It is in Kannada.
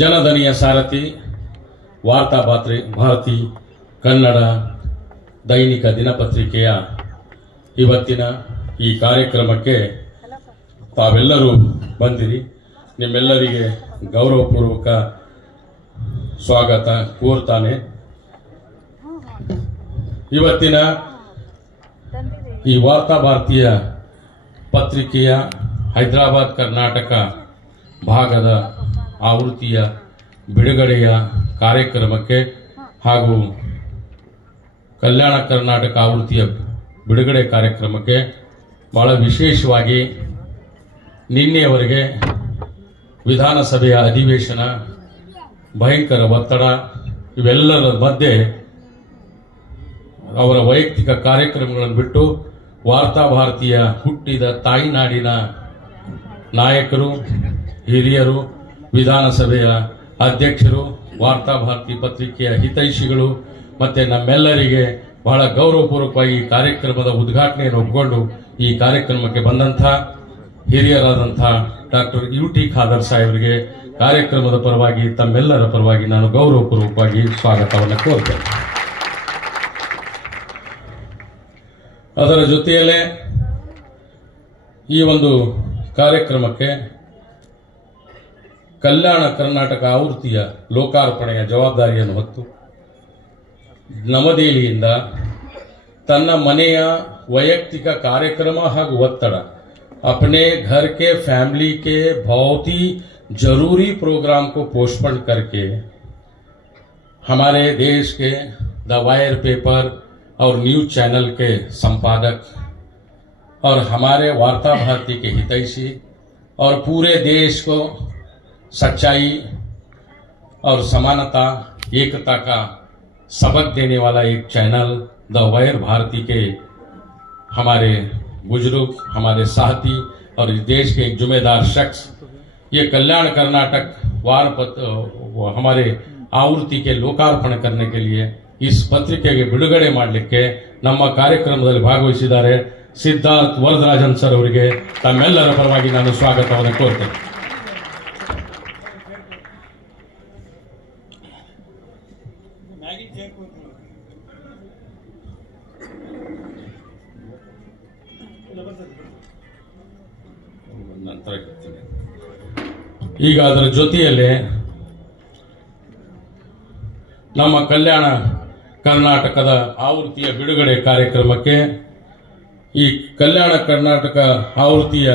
ಜನಧನಿಯ ಸಾರಥಿ ವಾರ್ತಾ ಭಾರತಿ ಕನ್ನಡ ದೈನಿಕ ದಿನಪತ್ರಿಕೆಯ ಇವತ್ತಿನ ಈ ಕಾರ್ಯಕ್ರಮಕ್ಕೆ ತಾವೆಲ್ಲರೂ ಬಂದಿರಿ. ನಿಮ್ಮೆಲ್ಲರಿಗೆ ಗೌರವಪೂರ್ವಕ ಸ್ವಾಗತ ಕೋರ್ತಾನೆ. ಇವತ್ತಿನ ಈ ವಾರ್ತಾ ಭಾರತೀಯ ಪತ್ರಿಕೆಯ ಹೈದರಾಬಾದ್ ಕರ್ನಾಟಕ ಭಾಗದ ಆವೃತ್ತಿಯ ಬಿಡುಗಡೆಯ ಕಾರ್ಯಕ್ರಮಕ್ಕೆ ಹಾಗೂ ಕಲ್ಯಾಣ ಕರ್ನಾಟಕ ಆವೃತ್ತಿಯ ಬಿಡುಗಡೆ ಕಾರ್ಯಕ್ರಮಕ್ಕೆ ಬಹಳ ವಿಶೇಷವಾಗಿ ನಿನ್ನೆಯವರೆಗೆ ವಿಧಾನಸಭೆಯ ಅಧಿವೇಶನ, ಭಯಂಕರ ಒತ್ತಡ ಇವೆಲ್ಲರ ಮಧ್ಯೆ ಅವರ ವೈಯಕ್ತಿಕ ಕಾರ್ಯಕ್ರಮಗಳನ್ನು ಬಿಟ್ಟು ವಾರ್ತಾ ಭಾರತೀಯ ಹುಟ್ಟಿದ ತಾಯಿನಾಡಿನ ನಾಯಕರು, ಹಿರಿಯರು, ವಿಧಾನಸಭೆಯ ಅಧ್ಯಕ್ಷರು, ವಾರ್ತಾ ಭಾರತಿ ಪತ್ರಿಕೆಯ ಹಿತೈಷಿಗಳು ಮತ್ತು ನಮ್ಮೆಲ್ಲರಿಗೆ ಬಹಳ ಗೌರವಪೂರ್ವಕವಾಗಿ ಈ ಕಾರ್ಯಕ್ರಮದ ಉದ್ಘಾಟನೆಯನ್ನು ಒಪ್ಪಿಕೊಂಡು ಈ ಕಾರ್ಯಕ್ರಮಕ್ಕೆ ಬಂದಂಥ ಹಿರಿಯರಾದಂಥ ಡಾಕ್ಟರ್ UT ಖಾದರ್ ಸಾಹೇಬರಿಗೆ ಕಾರ್ಯಕ್ರಮದ ಪರವಾಗಿ ತಮ್ಮೆಲ್ಲರ ಪರವಾಗಿ ನಾನು ಗೌರವಪೂರ್ವಕವಾಗಿ ಸ್ವಾಗತವನ್ನು ಕೋರ್ತೇನೆ. ಅದರ ಜೊತೆಯಲ್ಲೇ ಈ ಒಂದು ಕಾರ್ಯಕ್ರಮಕ್ಕೆ ಕಲ್ಯಾಣ ಕರ್ನಾಟಕ ಆವೃತ್ತಿಯ ಲೋಕಾರ್ಪಣೆಯ ಜವಾಬ್ದಾರಿಯನ್ನು ಹೊತ್ತು ನವದೆಹಲಿಯಿಂದ ತನ್ನ ಮನೆಯ ವೈಯಕ್ತಿಕ ಕಾರ್ಯಕ್ರಮ ಹಾಗೂ ಒತ್ತಡ, अपने घर के फैमिली के बहुत ही जरूरी प्रोग्राम को पोस्टपोन करके हमारे देश के द वायर पेपर और न्यूज चैनल के संपादक और हमारे वार्ता भारती के हितैषी और पूरे देश को सच्चाई और समानता, एकता का सबक देने वाला एक चैनल द वायर भारती के हमारे बुजुर्ग, हमारे साथी और इस देश के एक जिम्मेदार शख्स ये कल्याण कर्नाटक हमारे ಆವೃತ್ತಿ के ಲೋಕಾರ್ಪಣೆ करने के लिए इस ಪತ್ರಿಕೆಗೆ ಬಿಡುಗಡೆ ಮಾಡಲಿಕ್ಕೆ ನಮ್ಮ ಕಾರ್ಯಕ್ರಮದಲ್ಲಿ ಭಾಗವಹಿಸಿದ್ದಾರೆ ಸಿದ್ಧಾರ್ಥ್ ವರದರಾಜನ್ ಸರ್ ಅವರಿಗೆ ತಮ್ಮೆಲ್ಲರ ಪರವಾಗಿ ನಾನು ಸ್ವಾಗತವನ್ನು ಕೋರ್ತೇನೆ. ಈಗ ಅದರ ಜೊತೆಯಲ್ಲೇ ನಮ್ಮ ಕಲ್ಯಾಣ ಕರ್ನಾಟಕದ ಆವೃತ್ತಿಯ ಬಿಡುಗಡೆ ಕಾರ್ಯಕ್ರಮಕ್ಕೆ ಈ ಕಲ್ಯಾಣ ಕರ್ನಾಟಕ ಆವೃತ್ತಿಯ